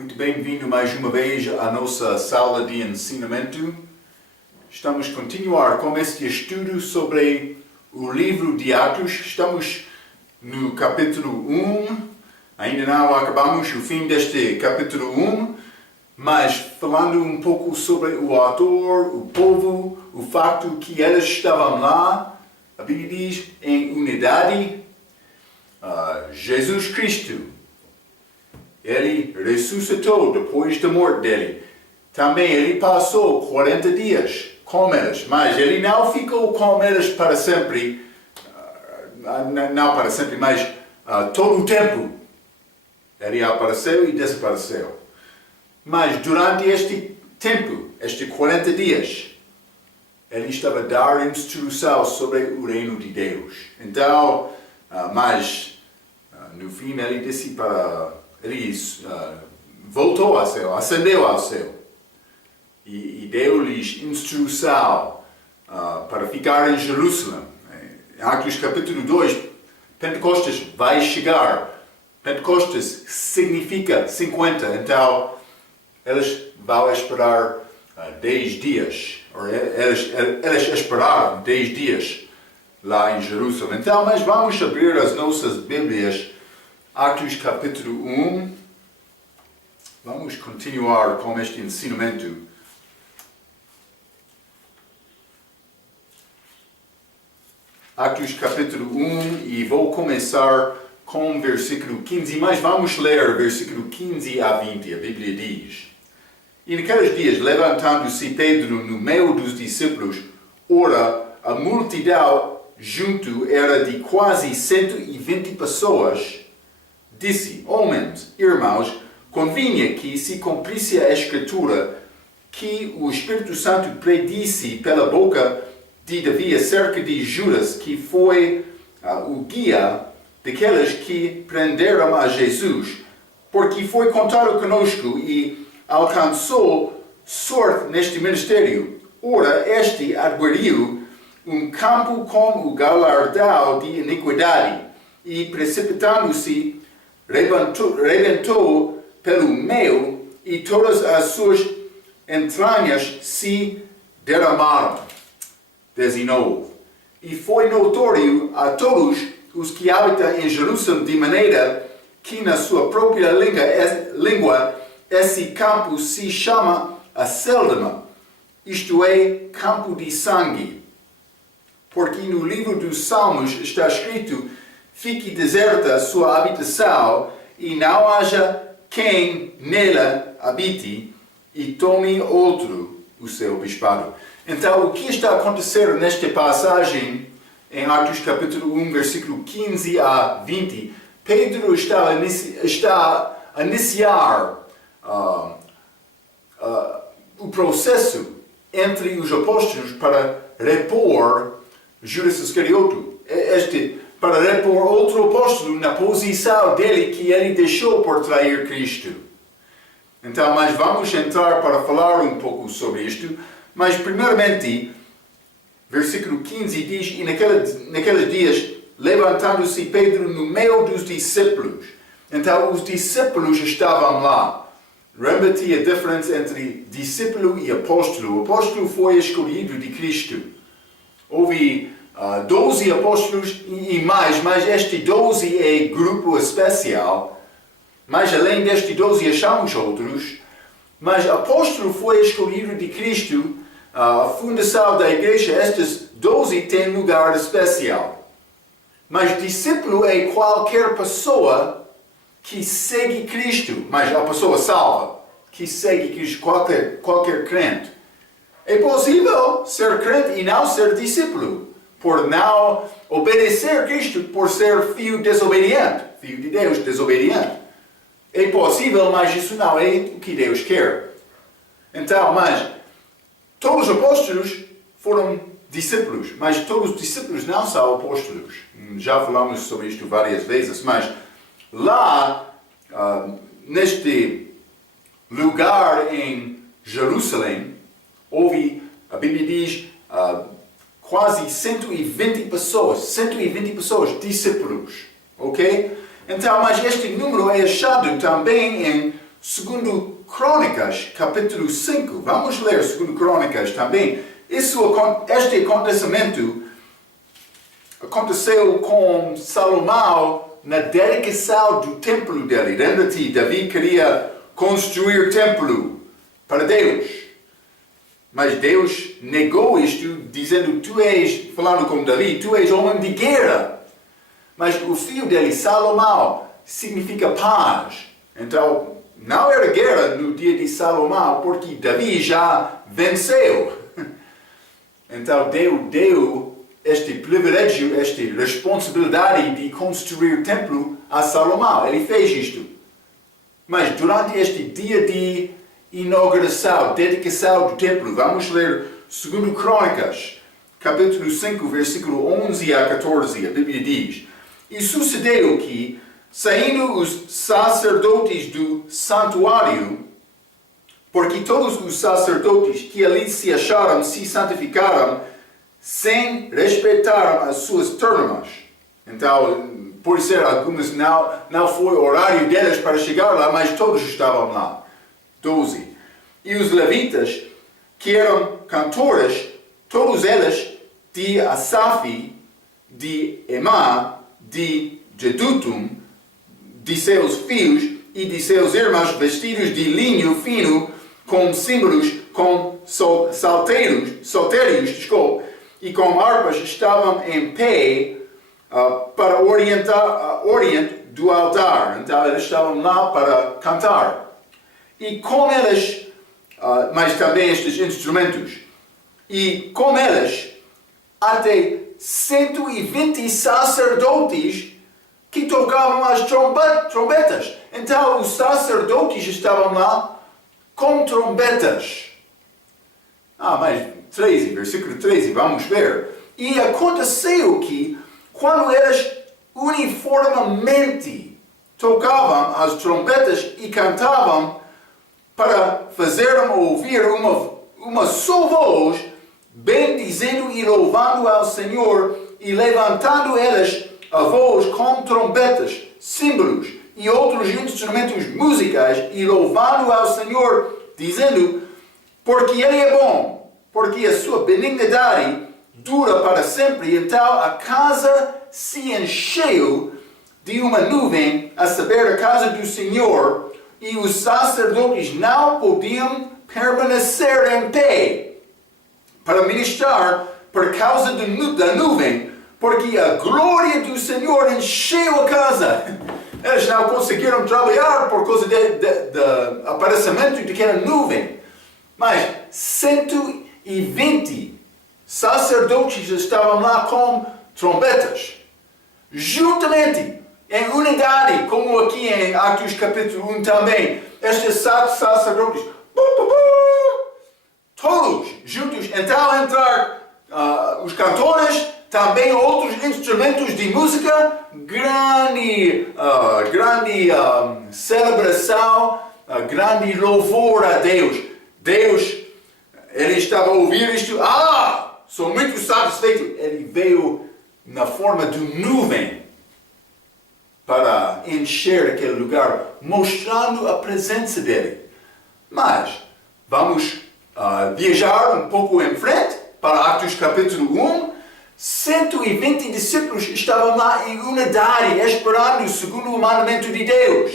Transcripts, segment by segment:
Muito bem-vindo mais uma vez à nossa sala de ensinamento. Estamos a continuar com este estudo sobre o livro de Atos. Estamos no capítulo 1. Ainda não acabamos o fim deste capítulo 1, mas falando um pouco sobre o autor, o povo, o facto que eles estavam lá. A Bíblia diz em unidade. Jesus Cristo, ele ressuscitou depois da morte dele. Também ele passou 40 dias com eles, mas ele não ficou com eles para sempre, não para sempre, mas todo o tempo. Ele apareceu e desapareceu. Mas durante este tempo, estes 40 dias, ele estava a dar instrução sobre o reino de Deus. Então, no fim ele disse ele voltou ao céu, ascendeu ao céu e deu-lhes instrução para ficar em Jerusalém. Em Atos capítulo 2, Pentecostes vai chegar. Pentecostes significa 50, então eles vão esperar 10 dias. Eles esperaram 10 dias lá em Jerusalém. Então, mas vamos abrir as nossas Bíblias, Atos capítulo 1. Vamos continuar com este ensinamento. Atos capítulo 1 e vou começar com versículo 15, mas vamos ler versículo 15 a 20. A Bíblia diz: E naqueles dias, levantando-se Pedro no meio dos discípulos, ora, a multidão junto era de quase 120 pessoas, disse: Homens, irmãos, convinha que se cumprisse a Escritura que o Espírito Santo predisse pela boca de Davi acerca de Judas, que foi o guia daqueles que prenderam a Jesus, porque foi contado conosco e alcançou sorte neste ministério. Ora, este adquiriu um campo com o galardão de iniquidade, e precipitando-se, rebentou pelo meio, e todas as suas entranhas se derramaram. 19. E foi notório a todos os que habitam em Jerusalém, de maneira que na sua própria língua esse campo se chama Acéldama, isto é, campo de sangue. Porque no livro dos Salmos está escrito: fique deserta a sua habitação, e não haja quem nela habite, e tome outro o seu bispado. Então, o que está acontecendo nesta passagem, em Atos capítulo 1, versículo 15 a 20, Pedro está a iniciar o processo entre os apóstolos para repor Judas Iscarioto, para repor outro apóstolo na posição dele que ele deixou por trair Cristo. Então, mas vamos entrar para falar um pouco sobre isto. Mas, primeiramente, versículo 15 diz: E naqueles dias, levantando-se Pedro no meio dos discípulos. Então, os discípulos estavam lá. Lembra-te a diferença entre discípulo e apóstolo. O apóstolo foi escolhido de Cristo. Houve 12 apóstolos e mais, mas este 12 é grupo especial. Mas além deste 12 achamos outros. Mas apóstolo foi escolhido de Cristo. A fundação da igreja, estes 12 têm lugar especial. Mas discípulo é qualquer pessoa que segue Cristo, mas a pessoa salva, que segue Cristo, qualquer crente. É possível ser crente e não ser discípulo, por não obedecer Cristo, por ser filho desobediente, filho de Deus desobediente. É possível, mas isso não é o que Deus quer. Então, mas todos os apóstolos foram discípulos, mas todos os discípulos não são apóstolos. Já falamos sobre isto várias vezes, mas lá, neste lugar em Jerusalém, houve, a Bíblia diz, quase 120 discípulos, ok? Então, mas este número é achado também em Segundo Crônicas, capítulo 5. Vamos ler segundo Crônicas também. Este acontecimento aconteceu com Salomão na dedicação do templo dele. Lembra-te, Davi queria construir templo para Deus. Mas Deus negou isto, dizendo, falando com Davi, tu és homem de guerra. Mas o filho dele, Salomão, significa paz. Então, não era guerra no dia de Salomão, porque Davi já venceu. Então, deu este privilégio, esta responsabilidade de construir o templo a Salomão. Ele fez isto. Mas durante este dia de inauguração, dedicação do templo, vamos ler 2 Crônicas, capítulo 5, versículo 11 a 14. A Bíblia diz: E sucedeu que, saindo os sacerdotes do santuário, porque todos os sacerdotes que ali se acharam se santificaram, sem respeitar as suas turmas. Então, por ser algumas, não foi o horário deles para chegar lá, mas todos estavam lá. 12. E os levitas, que eram cantores, todos eles, de Asaf, de Emá, de Jedutum, de seus filhos e de seus irmãos, vestidos de linho fino, com símbolos, com saltérios, e com harpas, estavam em pé para oriente do altar. Então eles estavam lá para cantar. E com eles, mas também estes instrumentos, e com eles, até 120 sacerdotes que tocavam as trombetas. Então os sacerdotes estavam lá com trombetas. Mas 13, versículo 13, vamos ver. E aconteceu que, quando eles uniformemente tocavam as trombetas e cantavam, para fazer ouvir uma só voz, bendizendo e louvando ao Senhor, e levantando eles a voz com trombetas, símbolos e outros instrumentos musicais, e louvando ao Senhor, dizendo, porque Ele é bom, porque a sua benignidade dura para sempre. Então a casa se encheu de uma nuvem, a saber, a casa do Senhor, e os sacerdotes não podiam permanecer em pé para ministrar por causa da nuvem, porque a glória do Senhor encheu a casa. Eles não conseguiram trabalhar por causa do aparecimento daquela nuvem. Mas 120 sacerdotes estavam lá com trombetas, juntamente, em unidade, como aqui em Atos capítulo 1 também. Estes sacerdotes, todos juntos. Então entrar os cantores, também outros instrumentos de música, grande celebração, grande louvor a Deus. Deus, ele estava a ouvir isto, sou muito satisfeito. Ele veio na forma de nuvem para encher aquele lugar, mostrando a presença dele. Mas vamos viajar um pouco em frente para Atos capítulo 1. 120 discípulos estavam lá em unidade, esperando segundo o mandamento de Deus.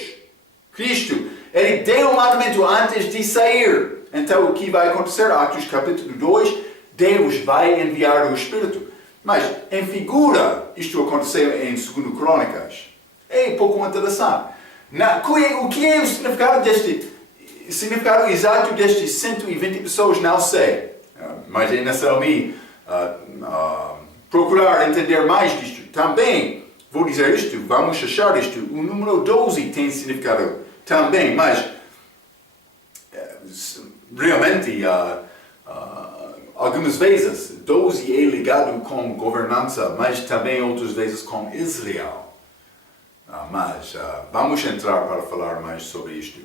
Cristo, ele deu o mandamento antes de sair. Então o que vai acontecer? Atos capítulo 2, Deus vai enviar o Espírito. Mas em figura, isto aconteceu em 2 Crônicas. É um pouco interessante. O que é o significado exato destes 120 pessoas? Não sei. Mas é necessário me procurar entender mais disto. Também vou dizer isto, vamos achar isto. O número 12 tem significado também, mas realmente algumas vezes 12 é ligado com governança, mas também outras vezes com Israel. Mas vamos entrar para falar mais sobre isto.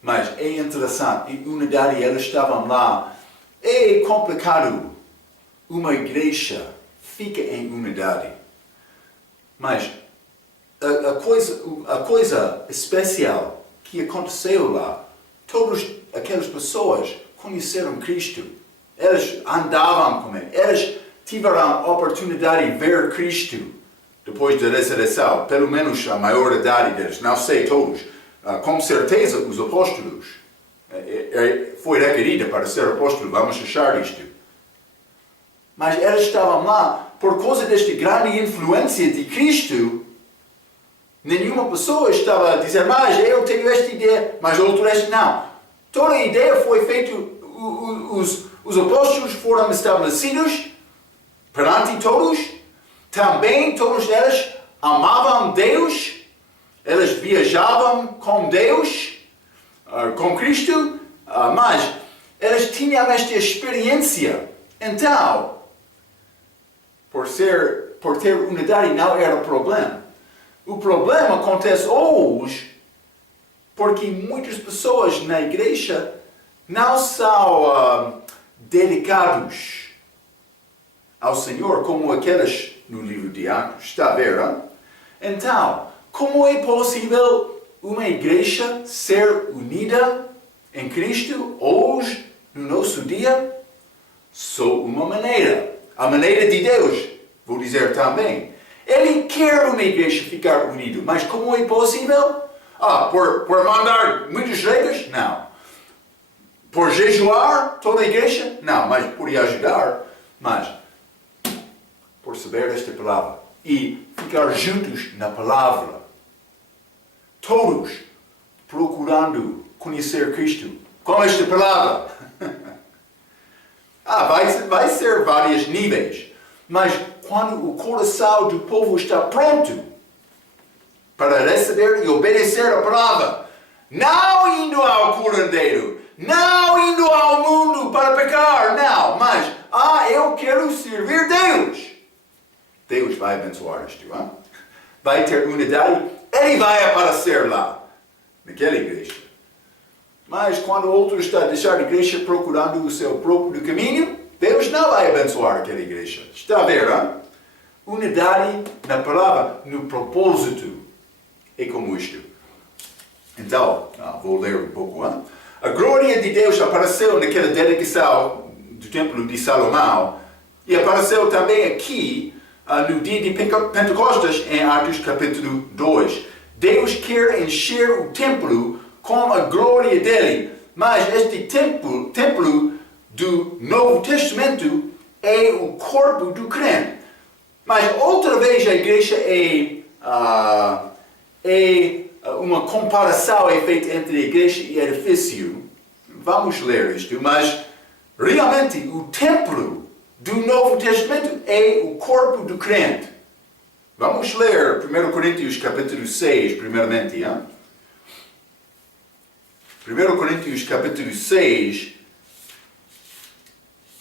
Mas é interessante, em unidade eles estavam lá. É complicado. Uma igreja fica em unidade. Mas a coisa especial que aconteceu lá. Todas aquelas pessoas conheceram Cristo. Eles andavam com Ele. Eles tiveram a oportunidade de ver Cristo depois da ressurreição. Pelo menos a maioridade deles. Não sei todos. Com certeza os apóstolos. Foi requerida para ser apóstolo. Vamos achar isto. Mas eles estavam lá por causa desta grande influência de Cristo. Nenhuma pessoa estava a dizer, mas eu tenho esta ideia, mas outro esta não. Toda a ideia foi feita, os apóstolos foram estabelecidos perante todos. Também todos eles amavam Deus. Eles viajavam com Deus, com Cristo, mas eles tinham esta experiência. Então, por ter unidade não era problema. O problema acontece hoje porque muitas pessoas na igreja não são dedicados ao Senhor como aqueles no livro de Atos. Está a ver? Hein? Então, como é possível uma igreja ser unida em Cristo hoje, no nosso dia? Só uma maneira. A maneira de Deus, vou dizer também. Ele quer uma igreja ficar unida, mas como é possível? Por mandar muitas regras? Não. Por jejuar toda a igreja? Não, mas por ajudar. Mas por saber esta palavra e ficar juntos na palavra. Todos procurando conhecer Cristo com esta palavra. Vai ser vários níveis. Mas quando o coração do povo está pronto para receber e obedecer a palavra, não indo ao curandeiro, não indo ao mundo para pecar, não, mas, eu quero servir Deus. Deus vai abençoar isto, hein? Vai ter unidade, Ele vai aparecer lá, naquela igreja. Mas quando o outro está a deixar a igreja procurando o seu próprio caminho, Deus não vai abençoar aquela igreja. Está a ver, hein? Unidade na palavra, no propósito. É como isto. Então, vou ler um pouco. Hein? A glória de Deus apareceu naquela dedicação do templo de Salomão e apareceu também aqui no dia de Pentecostes, em Atos capítulo 2. Deus quer encher o templo com a glória dele, mas este templo do Novo Testamento é o corpo do crente. Mas outra vez a igreja uma comparação é feita entre a igreja e edifício. Vamos ler isto, mas realmente o templo do Novo Testamento é o corpo do crente. Vamos ler 1 Coríntios capítulo 6, primeiramente. Hein? 1 Coríntios capítulo 6,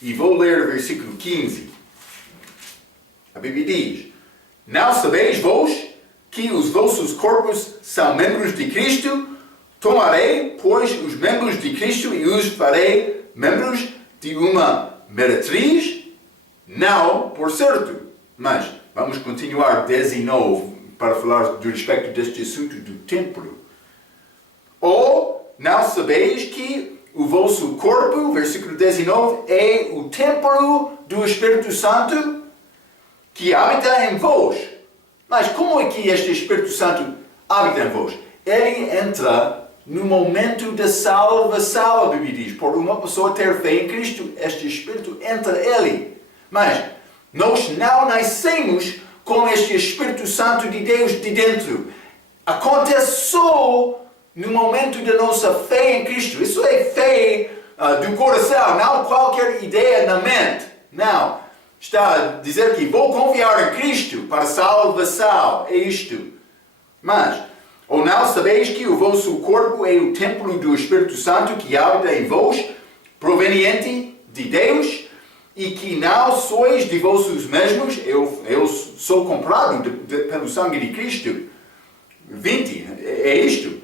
e vou ler o versículo 15. A Bíblia diz: Não sabeis vós que os vossos corpos são membros de Cristo? Tomarei, pois, os membros de Cristo e os farei membros de uma meretriz? Não, por certo. Mas vamos continuar 19 para falar do respeito deste assunto do templo. Ou não sabeis que o vosso corpo, versículo 19, é o templo do Espírito Santo que habita em vós? Mas como é que este Espírito Santo habita em vós? Ele entra no momento da salvação, a Bíblia diz. Por uma pessoa ter fé em Cristo, este Espírito entra nele. Mas nós não nascemos com este Espírito Santo de Deus de dentro. Acontece só no momento da nossa fé em Cristo. Isso é fé do coração, não qualquer ideia na mente. Não. Está a dizer que vou confiar em Cristo para salvação. É isto. Mas, ou não sabeis que o vosso corpo é o templo do Espírito Santo que habita em vós, proveniente de Deus, e que não sois de vossos mesmos? Eu sou comprado pelo sangue de Cristo. 20. É isto.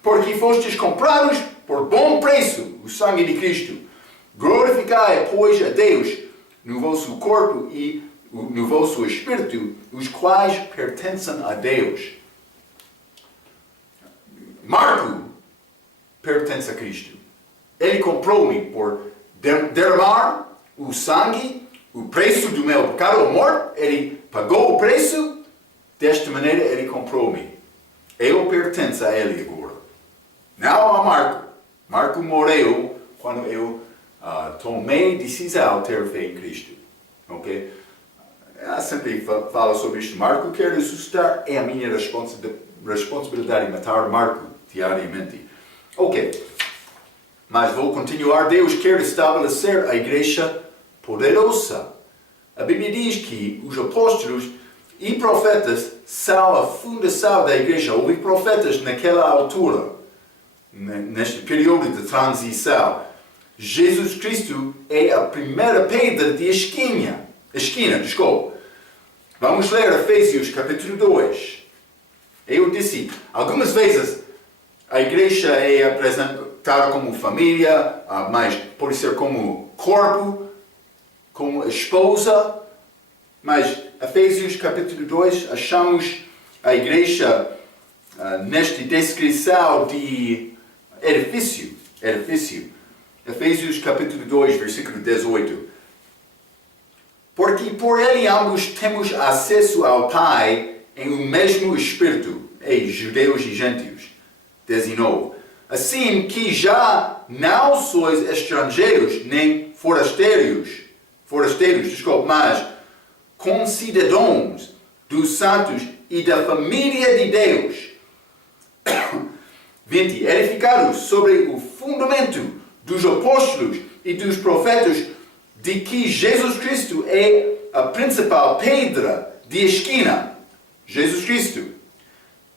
Porque fostes comprados por bom preço, o sangue de Cristo. Glorificai, pois, a Deus no vosso corpo e no vosso espírito, os quais pertencem a Deus. Marco pertence a Cristo. Ele comprou-me por derramar o sangue, o preço do meu pecado, a morte. Ele pagou o preço. Desta maneira, ele comprou-me. Eu pertenço a ele agora. Não a Marco. Marco morreu quando eu tomei decisão de ter fé em Cristo. Ok? Eu sempre falo sobre isto. Marco quer ressuscitar. É a minha responsabilidade matar Marco diariamente. Ok. Mas vou continuar. Deus quer estabelecer a igreja poderosa. A Bíblia diz que os apóstolos e profetas são a fundação da igreja. Houve profetas naquela altura, neste período de transição. Jesus Cristo é a primeira pedra de esquina. Vamos ler Efésios capítulo 2. Eu disse, algumas vezes a igreja é apresentada como família, mas pode ser como corpo, como esposa. Mas Efésios capítulo 2, achamos a igreja nesta descrição de edifício. Efésios capítulo 2, versículo 18. Porque por ele ambos temos acesso ao Pai em um mesmo Espírito, judeus e gentios. 19. Assim que já não sois estrangeiros nem forasteiros, mas concidadãos dos santos e da família de Deus. 20. Edificados sobre o fundamento dos apóstolos e dos profetas, de que Jesus Cristo é a principal pedra de esquina. Jesus Cristo,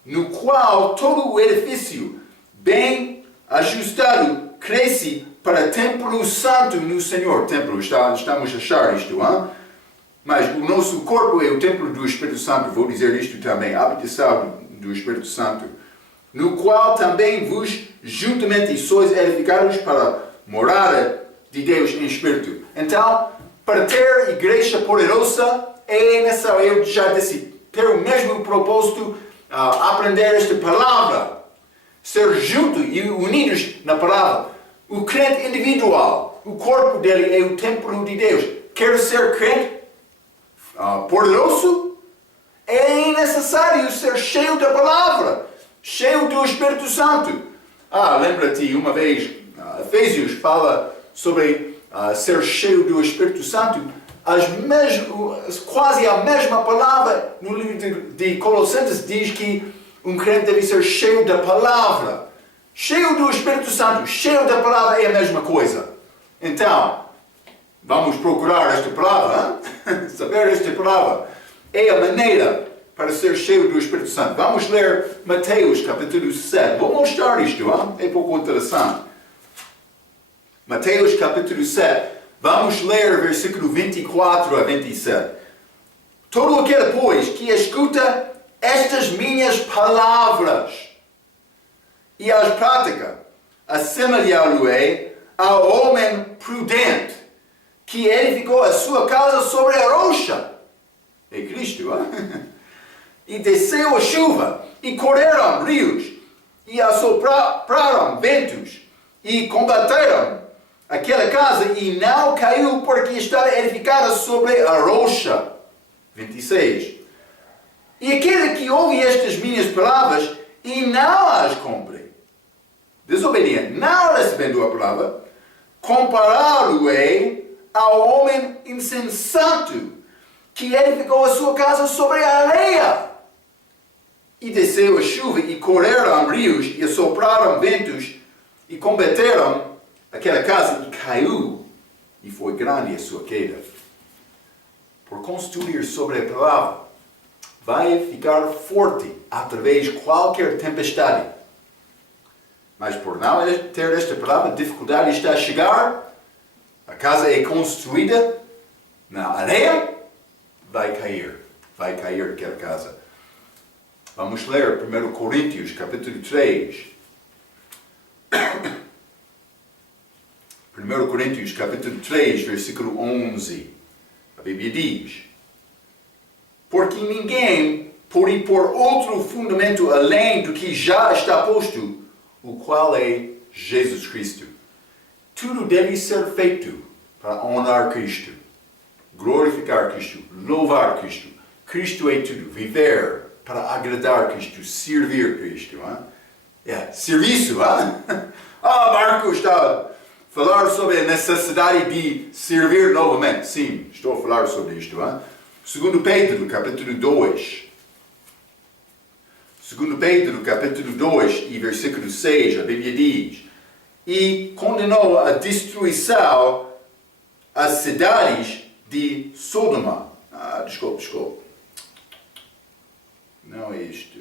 no qual todo o edifício bem ajustado cresce para templo santo no Senhor. Templo, estamos a achar isto, hein? Mas o nosso corpo é o templo do Espírito Santo, vou dizer isto também, a habitação do Espírito Santo, no qual também vos juntamente sois edificados para morada de Deus em Espírito. Então, para ter igreja poderosa, é necessário, eu já disse, ter o mesmo propósito, aprender esta palavra, ser juntos e unidos na palavra. O crente individual, o corpo dele é o templo de Deus. Quer ser crente poderoso? É necessário ser cheio da palavra, cheio do Espírito Santo. Lembra-te, uma vez, Efésios fala sobre ser cheio do Espírito Santo. Quase a mesma palavra no livro de Colossenses diz que um crente deve ser cheio da palavra. Cheio do Espírito Santo, cheio da palavra é a mesma coisa. Então, vamos procurar esta palavra, saber esta palavra. É a maneira para ser cheio do Espírito Santo. Vamos ler Mateus capítulo 7. Vou mostrar isto, é pouco interessante. Mateus capítulo 7. Vamos ler versículo 24 a 27. Todo aquele, pois, que escuta estas minhas palavras e as pratica, assemelhá-lo-ei ao homem prudente que edificou a sua casa sobre a rocha. É Cristo, E desceu a chuva, e correram rios, e assopraram ventos, e combateram aquela casa, e não caiu porque estava edificada sobre a rocha. 26. E aquele que ouve estas minhas palavras e não as cumpre, desobediente, não recebendo a palavra, compará-lo-ei ao homem insensato que edificou a sua casa sobre a areia. E desceu a chuva, e correram rios, e assopraram ventos, e combateram aquela casa, e caiu, e foi grande a sua queda. Por construir sobre a palavra, vai ficar forte através de qualquer tempestade. Mas por não ter esta palavra, a dificuldade está a chegar, a casa é construída na areia, vai cair aquela casa. Vamos ler 1 Coríntios, capítulo 3. 1 Coríntios, capítulo 3, versículo 11. A Bíblia diz: porque ninguém pode pôr outro fundamento além do que já está posto, o qual é Jesus Cristo. Tudo deve ser feito para honrar Cristo, glorificar Cristo, louvar Cristo. Cristo é tudo. Viver para agradar Cristo, servir Cristo. Serviço. Marco está a falar sobre a necessidade de servir novamente. Sim, estou a falar sobre isto. 2 Pedro, capítulo 2. 2 Pedro, capítulo 2 e versículo 6, a Bíblia diz: e condenou a destruição as cidades de Sodoma. Desculpe. Não é isto.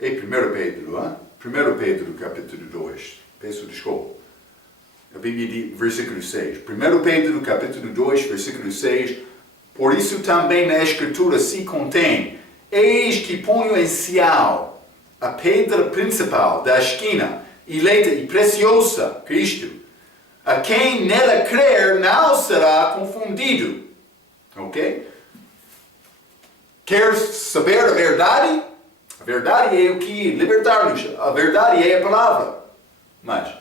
É 1 Pedro, 1 Pedro, capítulo 2. Peço desculpa. A Bíblia diz, versículo 6. 1 Pedro, capítulo 2, versículo 6. Por isso também na Escritura se contém: eis que ponho em Sião a pedra principal da esquina, eleita e preciosa, Cristo. A quem nela crer não será confundido. Ok? Quer saber a verdade? A verdade é o que libertar-nos. A verdade é a palavra. Mas,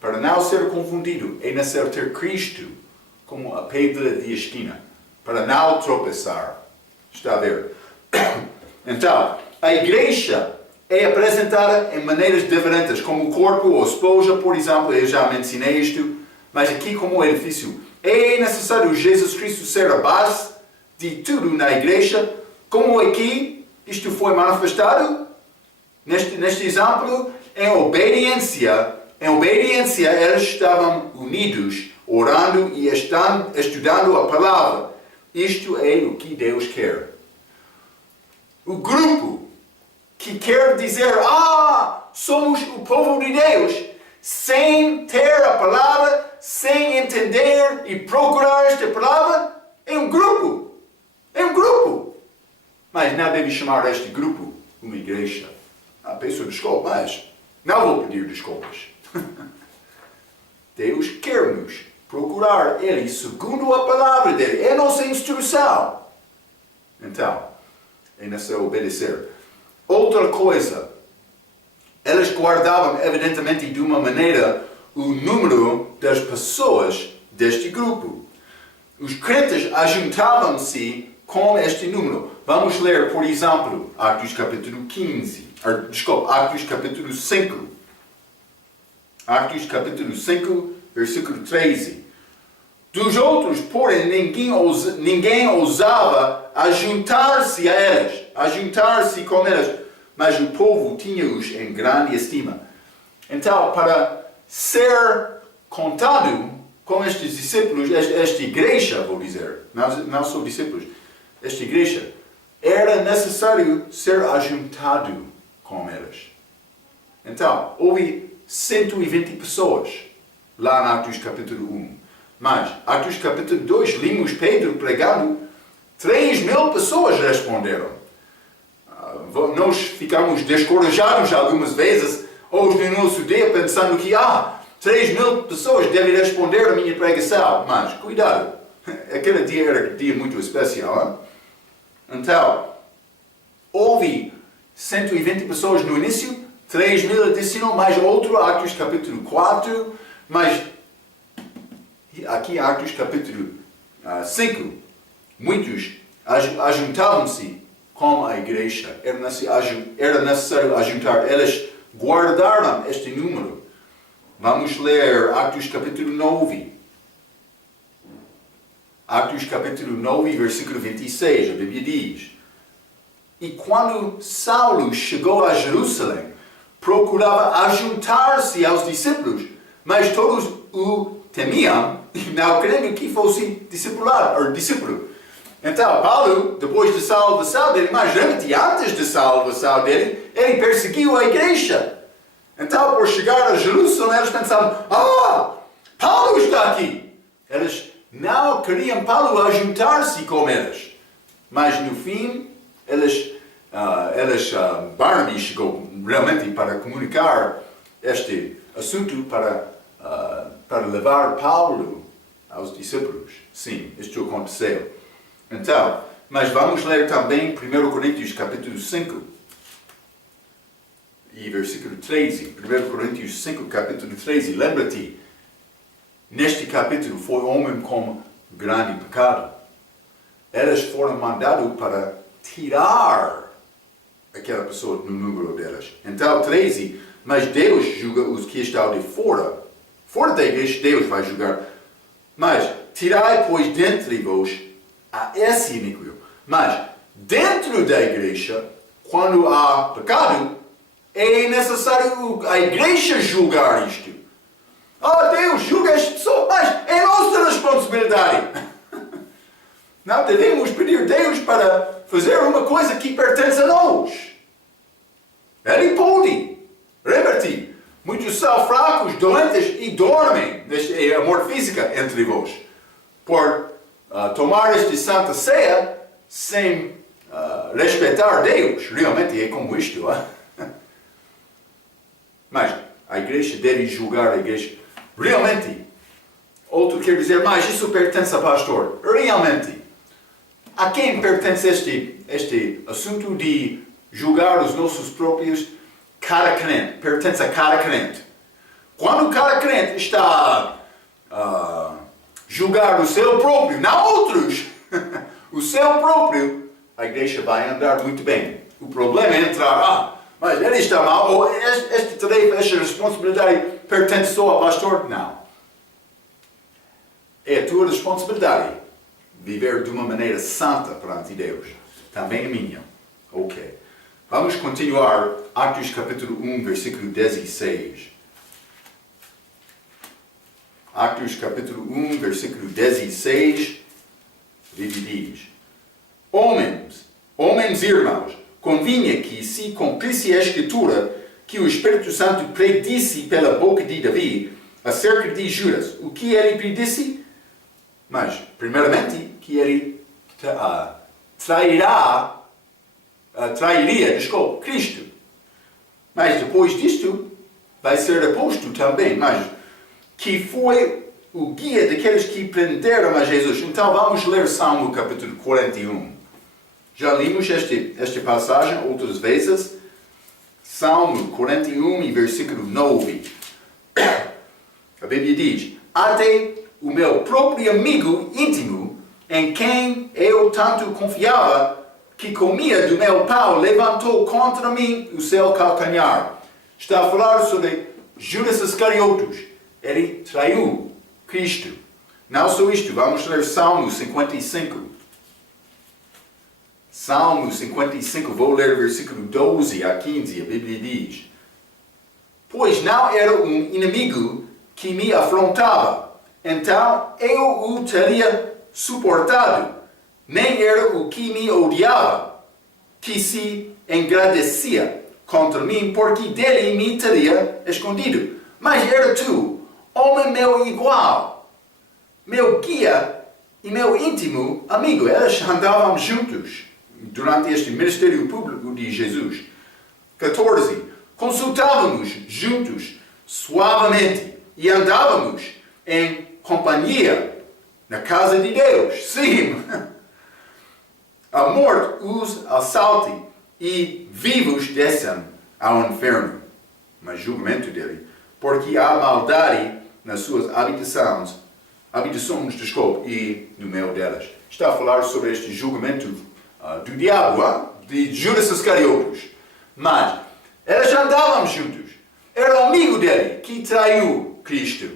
para não ser confundido, é necessário ter Cristo como a pedra de esquina, para não tropeçar. Está a ver? Então, a igreja é apresentada em maneiras diferentes, como o corpo ou a esposa, por exemplo. Eu já mencionei isto, mas aqui como edifício. É necessário Jesus Cristo ser a base de tudo na igreja, como aqui isto foi manifestado neste exemplo, em obediência. Em obediência, eles estavam unidos, orando e estudando a palavra. Isto é o que Deus quer. O grupo que quer dizer, somos o povo de Deus, sem ter a palavra, sem entender e procurar esta palavra, é um grupo. É um grupo. Mas não deve chamar este grupo uma igreja. Peço desculpa, mas não vou pedir desculpas. Deus quer-nos procurar Ele segundo a palavra dEle. É a nossa instrução. Então, é necessário obedecer. Outra coisa, elas guardavam evidentemente de uma maneira o número das pessoas deste grupo. Os crentes ajuntavam-se com este número. Vamos ler, por exemplo, Atos capítulo 15. Atos capítulo 5. Atos capítulo 5, versículo 13. Dos outros, porém, ninguém ousava ajuntar-se a eles, ajuntar-se com eles, mas o povo tinha-os em grande estima. Então, para ser contado com estes discípulos, esta igreja, vou dizer, não só discípulos, esta igreja, era necessário ser ajuntado com eles. Então, houve 120 pessoas lá em Atos capítulo 1. Mas, Atos capítulo 2, limos Pedro pregando, 3.000 pessoas responderam. Nós ficamos descorajados algumas vezes, hoje no nosso dia, pensando que 3.000 pessoas devem responder a minha pregação. Mas, cuidado, aquele dia era um dia muito especial. Então, houve 120 pessoas no início, 3.000 adicionam, mais outro, Atos capítulo 4, mas aqui em Atos capítulo 5, muitos ajuntavam-se com a igreja. Era necessário ajuntar. Eles guardaram este número. Vamos ler Atos capítulo 9. Atos capítulo 9, versículo 26, a Bíblia diz: e quando Saulo chegou a Jerusalém, procurava ajuntar-se aos discípulos, mas todos o temiam, não querendo que fosse discípulo. Então, Paulo, depois da salvação dele, mas realmente antes da salvação dele, ele perseguiu a igreja. Então, por chegar a Jerusalém, eles pensavam, Paulo está aqui. Eles não queriam Paulo ajuntar-se com eles. Mas no fim, Barnabé chegou realmente para comunicar este assunto, para levar Paulo aos discípulos. Sim, isto aconteceu. Então, mas vamos ler também 1 Coríntios capítulo 5 e versículo 13. 1 Coríntios 5, capítulo 13. Lembra-te, neste capítulo foi homem com grande pecado. Elas foram mandados para tirar aquela pessoa no número delas. Então, 13. Mas Deus julga os que estão de fora. Fora da igreja, Deus vai julgar. Mas tirai, pois, dentre vós a esse iníquo. Mas dentro da igreja, quando há pecado, é necessário a igreja julgar isto. Deus julga esta pessoa, mas é nossa responsabilidade. Não devemos pedir a Deus para fazer uma coisa que pertence a nós. Ele pode. Lembra-te, muitos são fracos, doentes e dormem. É amor física entre vós. Por tomar esta santa ceia sem respeitar Deus. Realmente é como isto. Mas a igreja deve julgar a igreja. Realmente. Outro quer dizer, mas isso pertence ao pastor. Realmente. A quem pertence este assunto de julgar os nossos próprios? Cada crente. Pertence a cada crente. Quando cada crente está julgar o seu próprio, não outros, o seu próprio, a igreja vai andar muito bem. O problema é entrar, mas ele está mal, ou esta tarefa, esta responsabilidade pertence só ao pastor? Não. É a tua responsabilidade viver de uma maneira santa perante Deus. Também a minha. Ok. Vamos continuar. Atos capítulo 1, versículo 16. Atos capítulo 1, versículo 16. Vive diz: Homens irmãos, convinha que se cumprisse a Escritura que o Espírito Santo predisse pela boca de Davi acerca de Judas. O que ele predisse? Mas, primeiramente, que ele trairia Cristo. Mas depois disto, vai ser aposto também. Mas, que foi o guia daqueles que prenderam a Jesus. Então, vamos ler Salmo capítulo 41. Já lemos esta passagem outras vezes. Salmo 41 e versículo 9. A Bíblia diz: Até o meu próprio amigo íntimo, em quem eu tanto confiava, que comia do meu pão, levantou contra mim o seu calcanhar. Está a falar sobre Judas Iscariotes. Ele traiu Cristo. Não só isto, vamos ler Salmo 55. Salmo 55, vou ler o versículo 12 a 15, a Bíblia diz: Pois não era um inimigo que me afrontava, então eu o teria suportado, nem era o que me odiava, que se engrandecia contra mim, porque dele me teria escondido. Mas era tu, homem meu igual, meu guia e meu íntimo amigo. Eles andavam juntos durante este ministério público de Jesus. 14. Consultávamos juntos, suavemente, e andávamos em companhia na casa de Deus. Sim! A morte os assalte e vivos desçam ao inferno. Mas julgamento dele, porque há maldade nas suas habitações, e no meio delas. Está a falar sobre este julgamento do diabo, de Judas Iscariotes. Mas eles andavam juntos. Era amigo dele que traiu Cristo.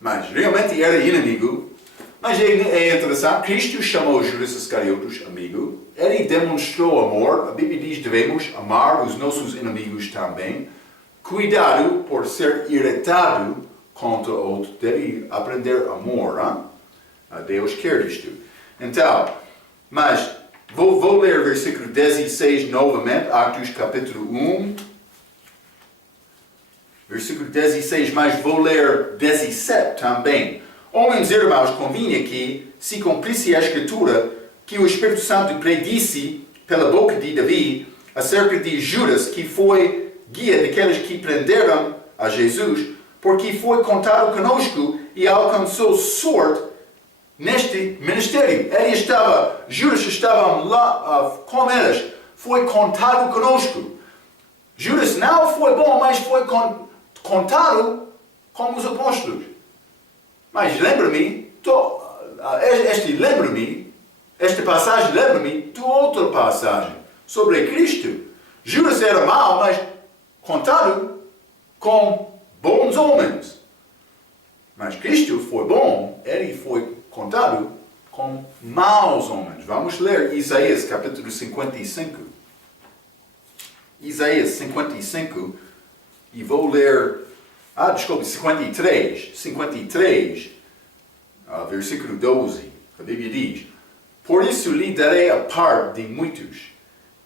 Mas realmente era inimigo. Mas é interessante, Cristo chamou Judas Iscariotes amigo. Ele demonstrou amor. A Bíblia diz que devemos amar os nossos inimigos também. Cuidado por ser irritado contra outro. Deve aprender amor. Deus quer isto. Então, mas vou ler o versículo 16 novamente, Atos capítulo 1. Versículo 16, mas vou ler 17 também. Homens irmãos, convinha que se cumprisse a Escritura que o Espírito Santo predisse pela boca de Davi acerca de Judas, que foi guia daqueles que prenderam a Jesus, porque foi contado conosco e alcançou sorte neste ministério. Judas estava lá com eles. Foi contado conosco. Judas não foi bom, mas foi contado com os apóstolos. Mas lembra-me, esta passagem lembra-me de outra passagem sobre Cristo. Judas era mau, mas contado com bons homens. Mas Cristo foi bom, ele foi contado com maus homens. Vamos ler Isaías capítulo 55. Isaías 55, e vou ler, 53, versículo 12. A Bíblia diz: por isso lhe darei a parte de muitos,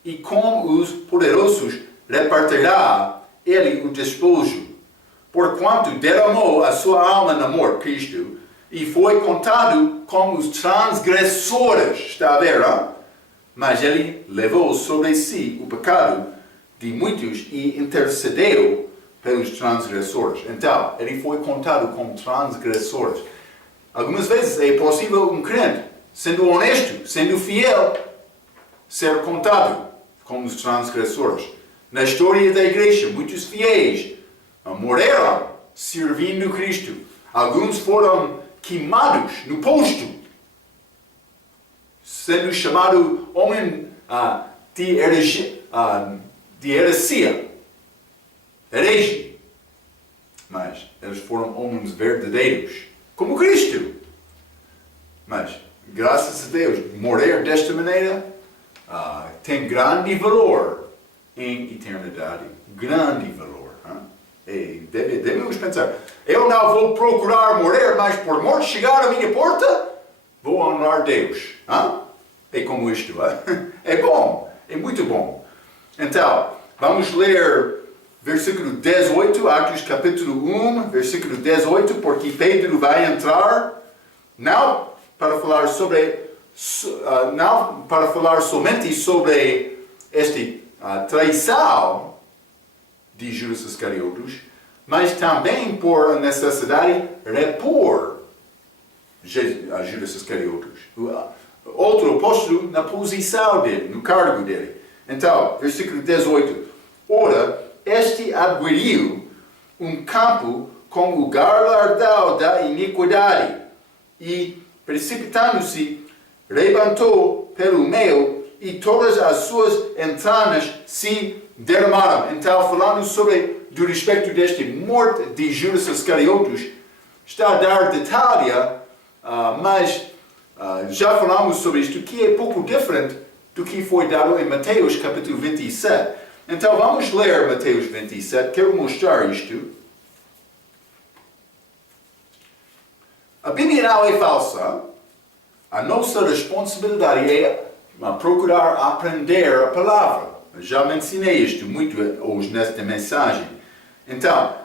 e com os poderosos repartirá ele o despojo, porquanto derramou a sua alma no amor, Cristo, e foi contado com os transgressores. Está a ver, hein? Mas ele levou sobre si o pecado de muitos e intercedeu pelos transgressores. Então, ele foi contado como transgressores. Algumas vezes é possível um crente, sendo honesto, sendo fiel, ser contado como os transgressores. Na história da igreja, muitos fiéis morreram servindo Cristo. Alguns foram queimados no posto, sendo chamado homem de heresia, herege. Mas eles foram homens verdadeiros, como Cristo. Mas, graças a Deus, morrer desta maneira tem grande valor em eternidade. Grande valor. E devemos pensar, eu não vou procurar morrer, mas por morte chegar à minha porta, vou honrar Deus. É como isto. É bom, é muito bom. Então, vamos ler versículo 18, Atos capítulo 1, versículo 18, porque Pedro vai entrar, não para falar somente sobre esta traição de Judas Iscariotes, mas também por a necessidade de repor a Judas Iscariotes, outro apóstolo, na posição dele, no cargo dele. Então, versículo 18. Ora, este adquiriu um campo com o galardão da iniquidade, e, precipitando-se, levantou pelo meio, e todas as suas entranhas se derramaram. Então, falando do respeito desta morte de Judas Iscariotes, está a dar detalhe, mas já falamos sobre isto, que é pouco diferente do que foi dado em Mateus capítulo 27. Então vamos ler Mateus 27, quero mostrar isto. A Bíblia não é falsa. A nossa responsabilidade é procurar aprender a palavra. Já mencionei isto muito hoje nesta mensagem. Então,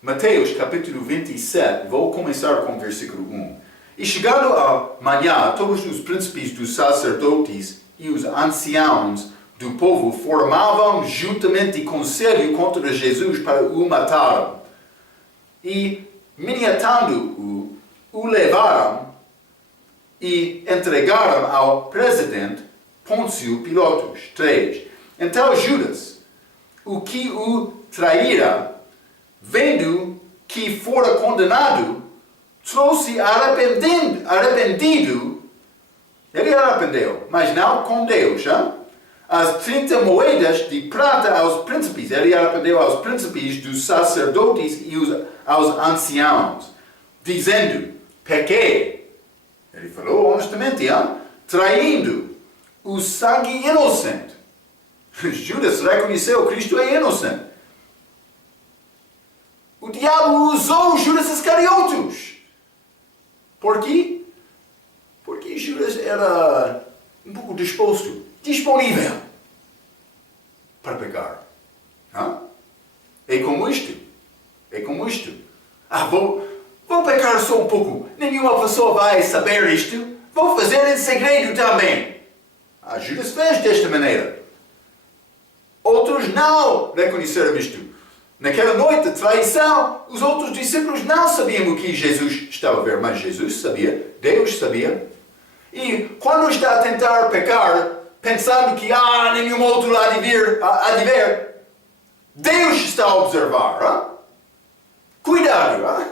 Mateus capítulo 27, vou começar com o versículo 1. E chegado a manhã, todos os príncipes dos sacerdotes e os anciãos do povo formavam juntamente conselho contra Jesus para o matar. E, miniatando-o, o levaram e entregaram ao presidente Pôncio Pilatos. 3. Então Judas, o que o traíra, vendo que fora condenado, trouxe arrependido, ele arrependeu, mas não com Deus, as 30 moedas de prata aos príncipes, ele arrependeu aos príncipes dos sacerdotes e aos anciãos, dizendo: pequei, ele falou honestamente, traindo o sangue inocente. Judas reconheceu que Cristo é inocente. O diabo usou Judas Iscariotes. Por quê? Porque Judas era um pouco disponível para pecar. É como isto. Vou pecar só um pouco. Nenhuma pessoa vai saber isto. Vou fazer em segredo também. Judas fez desta maneira. Outros não reconheceram isto. Naquela noite de traição, os outros discípulos não sabiam o que Jesus estava a ver, mas Jesus sabia, Deus sabia. E quando está a tentar pecar, pensando que nenhum outro há de ver, Deus está a observar. Cuidado.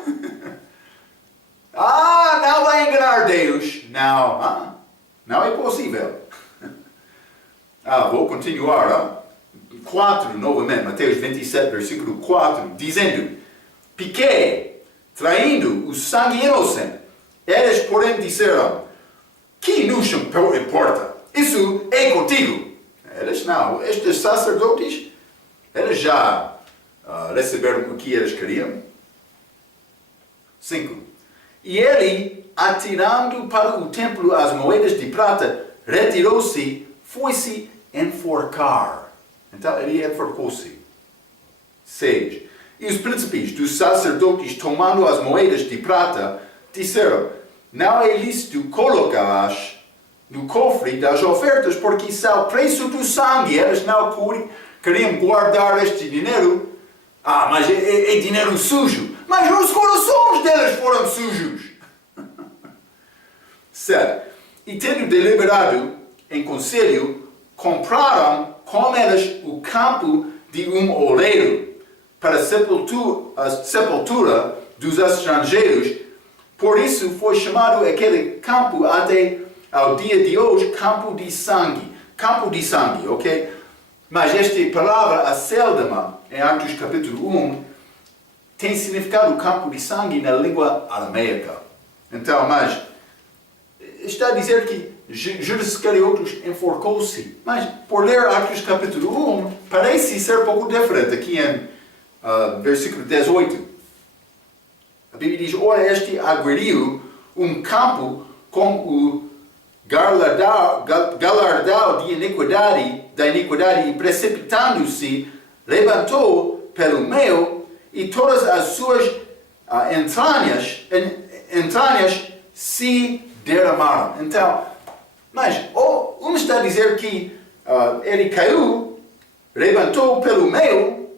Não vai enganar Deus. Não é possível. Vou continuar. 4, novamente, Mateus 27, versículo 4, dizendo: Piquei, traindo o sangue inocente. Eles, porém, disseram: Que nos importa? Isso é contigo. Eles não. Estes sacerdotes, eles já receberam o que eles queriam. 5. E ele, atirando para o templo as moedas de prata, retirou-se, foi-se enforcar. Então ele enforcou-se. 6. E os príncipes dos sacerdotes, tomando as moedas de prata, disseram: Não é lícito colocá-las no cofre das ofertas, porque são o preço do sangue. Eles não queriam guardar este dinheiro. Mas é dinheiro sujo. Mas os corações deles foram sujos. 7. E tendo deliberado em conselho, compraram com eles o campo de oleiro para a sepultura dos estrangeiros. Por isso foi chamado aquele campo até ao dia de hoje campo de sangue. Campo de sangue, ok? Mas esta palavra, acéldama, em Atos capítulo 1, tem significado campo de sangue na língua aramaica. Então, mas está a dizer que Judas Iscariotes enforcou-se. Mas, por ler Atos capítulo 1, parece ser um pouco diferente aqui em versículo 18. A Bíblia diz: Ora, este agueriu campo com o galardão da iniquidade, e precipitando-se, levantou pelo meio, e todas as suas entranhas se derramaram. Então, mas está a dizer que ele caiu, levantou pelo meio,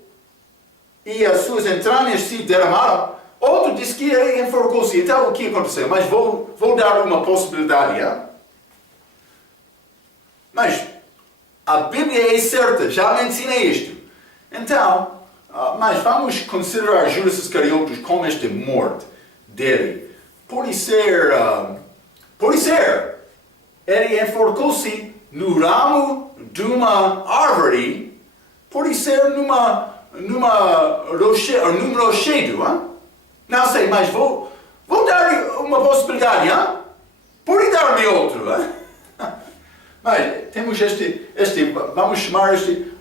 e as suas entranhas se derramaram. Outro diz que ele enforcou-se. Então, o que aconteceu? Mas vou dar uma possibilidade. Mas a Bíblia é certa, já me ensinei isto. Então, mas vamos considerar Judas Iscariotes como esta morte dele. Pode ser, ele enforcou-se no ramo de uma árvore, pode ser num rochedo. Não sei, mas vou dar uma possibilidade. Pode dar-me outro. Mas temos vamos chamar este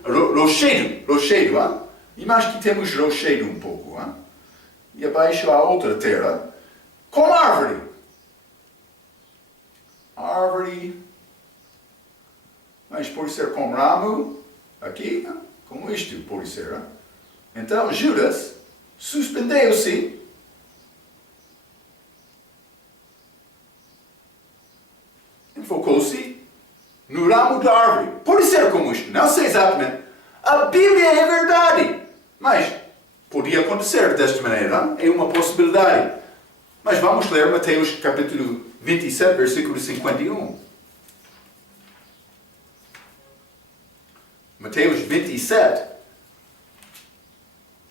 rochedo. E mais que temos rochedo um pouco. E abaixo há outra terra. Com árvore. Mas pode ser com ramo. Aqui. Como isto pode ser. Então Judas suspendeu-se. Enfocou-se no ramo da árvore. Pode ser como isto. Não sei exatamente. A Bíblia é verdade. Mas podia acontecer desta maneira. É uma possibilidade. Mas vamos ler Mateus capítulo 27, versículo 51. Mateus 27,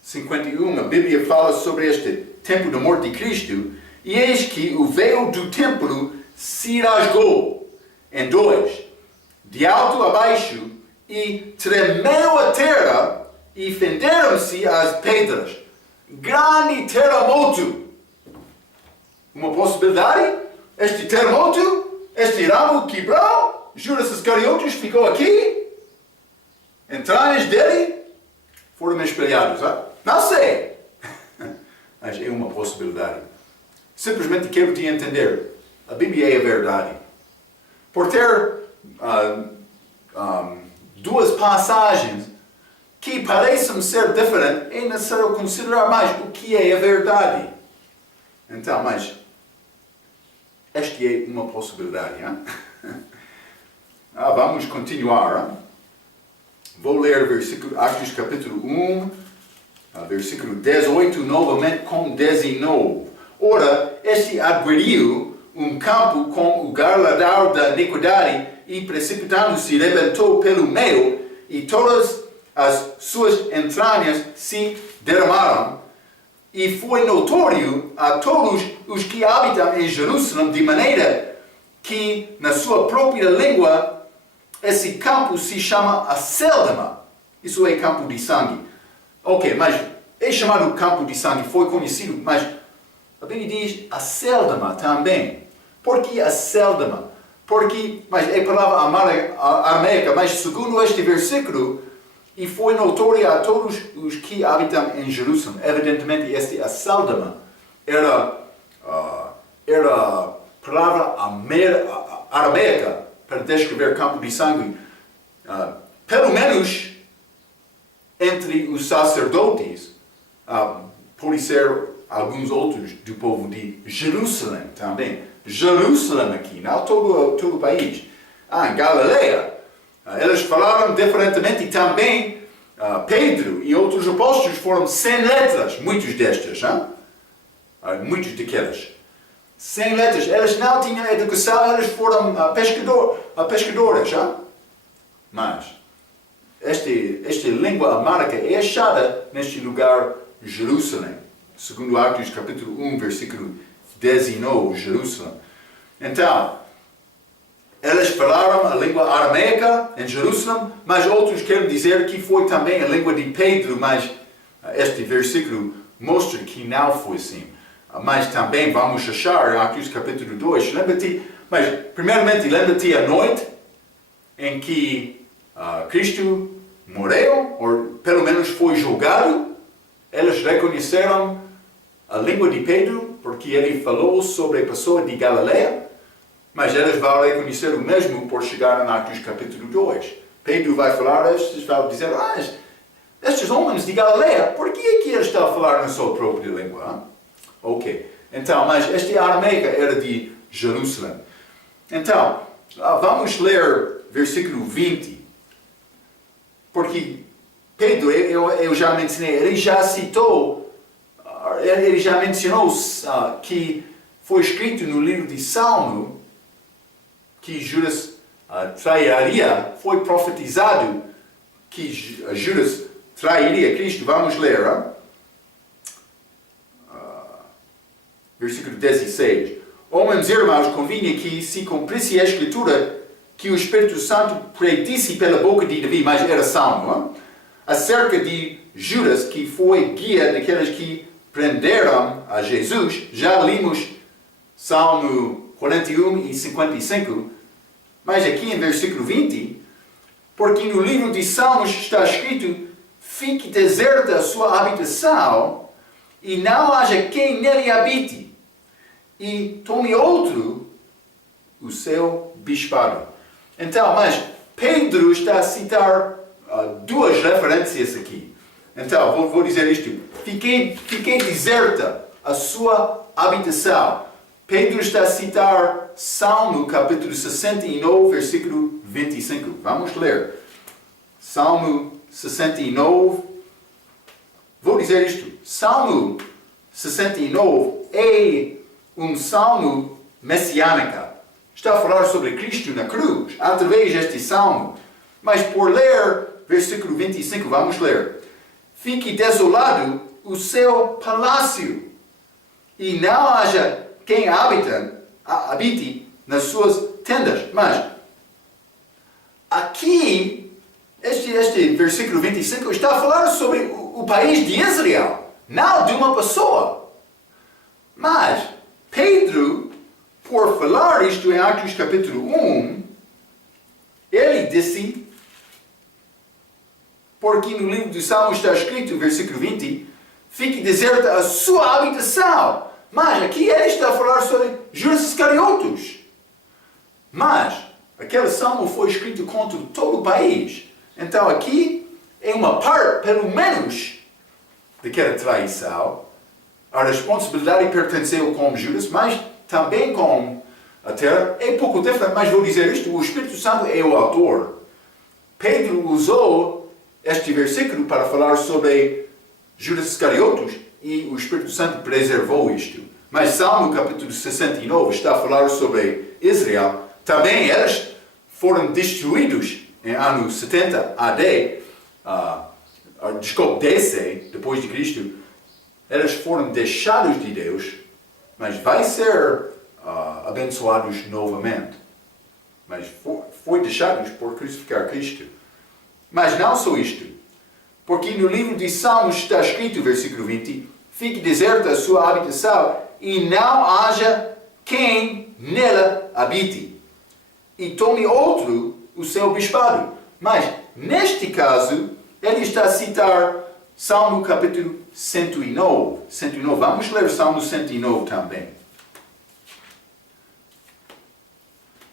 51. A Bíblia fala sobre este tempo da morte de Cristo. E eis que o véu do templo se rasgou em dois, de alto a baixo, e tremeu a terra, e fenderam-se as pedras. Grande terremoto. Uma possibilidade? Este terremoto, este ramo quebrou, Judas Iscariotes ficou aqui, entranhas dele foram espelhados. Não sei. Mas é uma possibilidade. Simplesmente quero te entender. A Bíblia é a verdade. Por ter duas passagens que parecem ser diferentes, é necessário considerar mais o que é a verdade. Então, mas esta é uma possibilidade. Vamos continuar. Vou ler versículo, Atos capítulo 1, Versículo 18, novamente com 19. Ora, este adquiriu campo com o galardão da iniquidade e precipitando-se rebentou pelo meio e todas as suas entranhas se derramaram. E foi notório a todos os que habitam em Jerusalém, de maneira que, na sua própria língua, esse campo se chama Acéldama. Isso é campo de sangue. Ok, mas é chamado campo de sangue, foi conhecido, mas a Bíblia diz Acéldama também. Por que Acéldama? Mas é palavra aramaica, mas segundo este versículo, e foi notório a todos os que habitam em Jerusalém. Evidentemente, este Acéldama era palavra aramaica para descrever campo de sangue. Pelo menos entre os sacerdotes, pode ser alguns outros do povo de Jerusalém também. Jerusalém aqui, não todo o país. Em Galileia, eles falaram diferentemente também. Pedro e outros apóstolos foram sem letras, muitos destes, muitos daqueles. Sem letras, eles não tinham educação, eles foram pescadores. Mas esta língua aramaica é achada neste lugar, Jerusalém. Segundo Atos capítulo 1, versículo 19, Jerusalém. Então, eles falaram a língua aramaica em Jerusalém, mas outros querem dizer que foi também a língua de Pedro, mas este versículo mostra que não foi assim. Mas também vamos achar, Atos capítulo 2, primeiramente lembra-te a noite em que Cristo morreu, ou pelo menos foi julgado. Eles reconheceram a língua de Pedro, porque ele falou sobre a pessoa de Galileia, mas eles vão reconhecer o mesmo por chegar em Atos capítulo 2. Pedro vai falar, eles vão dizer, estes homens de Galileia, por que é que eles estão a falar na sua própria língua? Ok, então, mas este aramaica era de Jerusalém. Então, vamos ler versículo 20, porque Pedro, eu já mencionei, ele já mencionou que foi escrito no livro de Salmo que Judas trairia, foi profetizado que Judas trairia Cristo. Vamos ler, versículo 16. Homens irmãos, convinha que se cumprisse a Escritura que o Espírito Santo predisse pela boca de Davi, mas era Salmo, acerca de Judas, que foi guia daqueles que prenderam a Jesus. Já limos Salmo 41 e 55, mas aqui em versículo 20, porque no livro de Salmos está escrito: fique deserta a sua habitação e não haja quem nele habite, e tome outro o seu bispado. Então, mas Pedro está a citar duas referências aqui. Então, vou dizer isto. Fiquei deserta a sua habitação. Pedro está a citar Salmo capítulo 69, versículo 25. Vamos ler. Salmo 69. Vou dizer isto. Salmo 69 é um salmo messiânico. Está a falar sobre Cristo na cruz, através deste salmo. Mas por ler versículo 25, vamos ler. Fique desolado o seu palácio, e não haja quem habite nas suas tendas. Mas, aqui, este versículo 25 está a falar sobre o país de Israel, não de uma pessoa. Mas, Pedro, por falar isto em Atos capítulo 1, ele disse, porque no livro dos Salmos está escrito, versículo 20, fique deserta a sua habitação. Mas aqui ele está a falar sobre Judas Iscariotes. Mas aquele salmo foi escrito contra todo o país. Então aqui é uma parte, pelo menos, daquela traição. A responsabilidade pertenceu com Judas, mas também com a terra. É pouco diferente, mas vou dizer isto: o Espírito Santo é o autor. Pedro usou este versículo para falar sobre Judas Iscariotes e o Espírito Santo preservou isto. Mas Salmo capítulo 69 está a falar sobre Israel. Também eles foram destruídos em ano 70 AD, DC, depois de Cristo. Eles foram deixados de Deus, mas vai ser abençoados novamente. Mas foi deixados por crucificar Cristo. Mas não só isto. Porque no livro de Salmos está escrito, versículo 20, fique deserta a sua habitação e não haja quem nela habite. E tome outro o seu bispado. Mas, neste caso, ele está a citar Salmo capítulo 109. Vamos ler Salmo 109 também.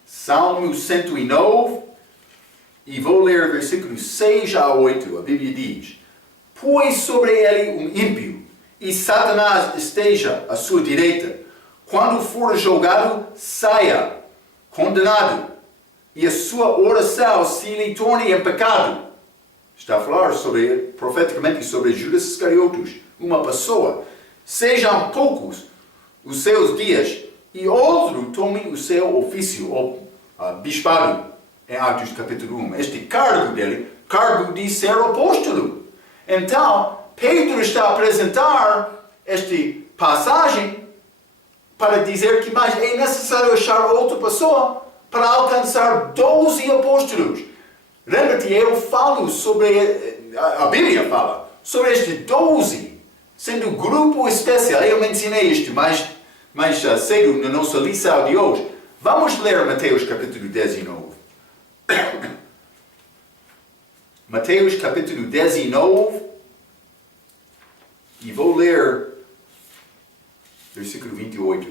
Salmo 109, e vou ler versículos 6 a 8. A Bíblia diz: pois sobre ele um ímpio, e Satanás esteja à sua direita. Quando for julgado, saia condenado, e a sua oração se lhe torne em pecado. Está a falar profeticamente sobre Judas Iscariotes, uma pessoa. Sejam poucos os seus dias, e outro tome o seu ofício, ou bispado, em Atos capítulo 1. Este cargo dele, cargo de ser apóstolo. Então, Pedro está a apresentar esta passagem para dizer que mais é necessário achar outra pessoa para alcançar 12 apóstolos. Lembra-te, eu falo sobre, a Bíblia fala, sobre estes 12, sendo um grupo especial. Eu mencionei isto mais cedo na nossa lição de hoje. Vamos ler Mateus capítulo 19. Mateus capítulo 19, e vou ler versículo 28.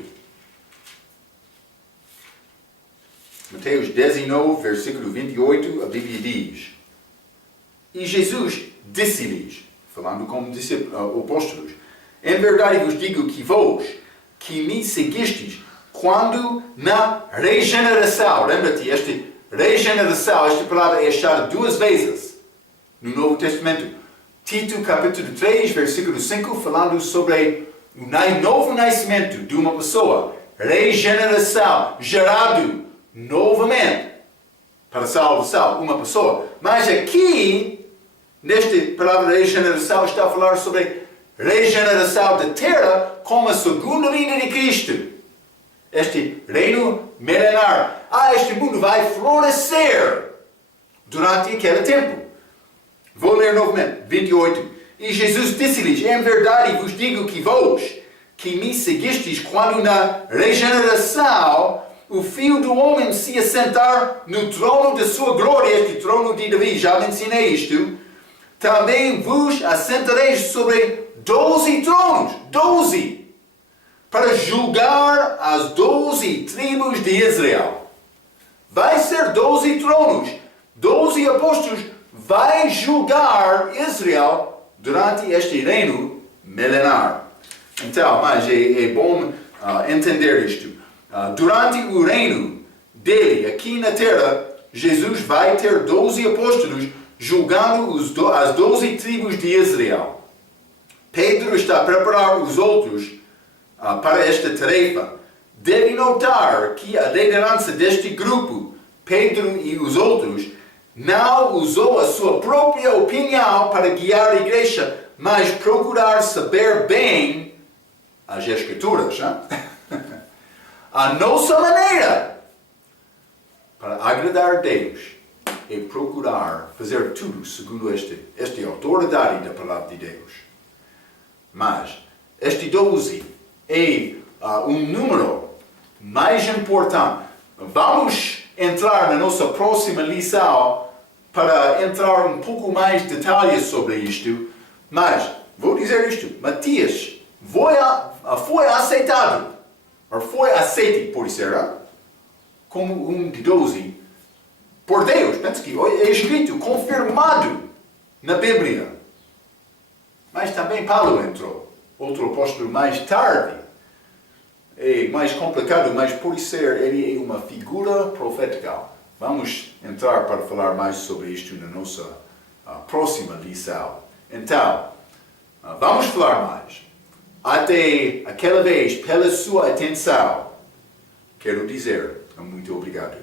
Mateus 19, versículo 28, a Bíblia diz: e Jesus disse-lhes, falando como apóstolos, em verdade vos digo que vós, que me seguistes, quando na regeneração, lembra-te, esta regeneração, esta palavra é achada 2 vezes no Novo Testamento. Tito capítulo 3, versículo 5, falando sobre o novo nascimento de uma pessoa. Regeneração, gerado novamente para salvação, uma pessoa. Mas aqui, nesta palavra regeneração, está a falar sobre regeneração da terra como a segunda vinda de Cristo. Este reino milenar. Este mundo vai florescer durante aquele tempo. Vou ler novamente, 28. E Jesus disse-lhes: em verdade vos digo que vós, que me seguistes, quando na regeneração o Filho do Homem se assentar no trono da sua glória, este trono de Davi, já mencionei isto, também vos assentareis sobre 12 tronos, 12, para julgar as 12 tribos de Israel. Vai ser 12 tronos, 12 apóstolos, vai julgar Israel durante este reino milenar. Então, mas é bom entender isto. Durante o reino dele aqui na terra, Jesus vai ter 12 apóstolos julgando as 12 tribos de Israel. Pedro está a preparar os outros para esta tarefa. Deve notar que a liderança deste grupo, Pedro e os outros, não usou a sua própria opinião para guiar a igreja, mas procurar saber bem as Escrituras. A nossa maneira para agradar a Deus é procurar fazer tudo segundo esta autoridade da palavra de Deus. Mas este 12 é um número mais importante. Vamos entrar na nossa próxima lição para entrar um pouco mais de detalhes sobre isto. Mas vou dizer isto: Matias foi aceitado, ou foi aceito, por ser, como um de 12 por Deus. Penso que é escrito, confirmado na Bíblia. Mas também Paulo entrou, outro apóstolo mais tarde. É mais complicado, mas por ser ele é uma figura profética. Vamos entrar para falar mais sobre isto na nossa próxima lição. Então, Vamos falar mais. Até aquela vez, pela sua atenção, quero dizer muito obrigado.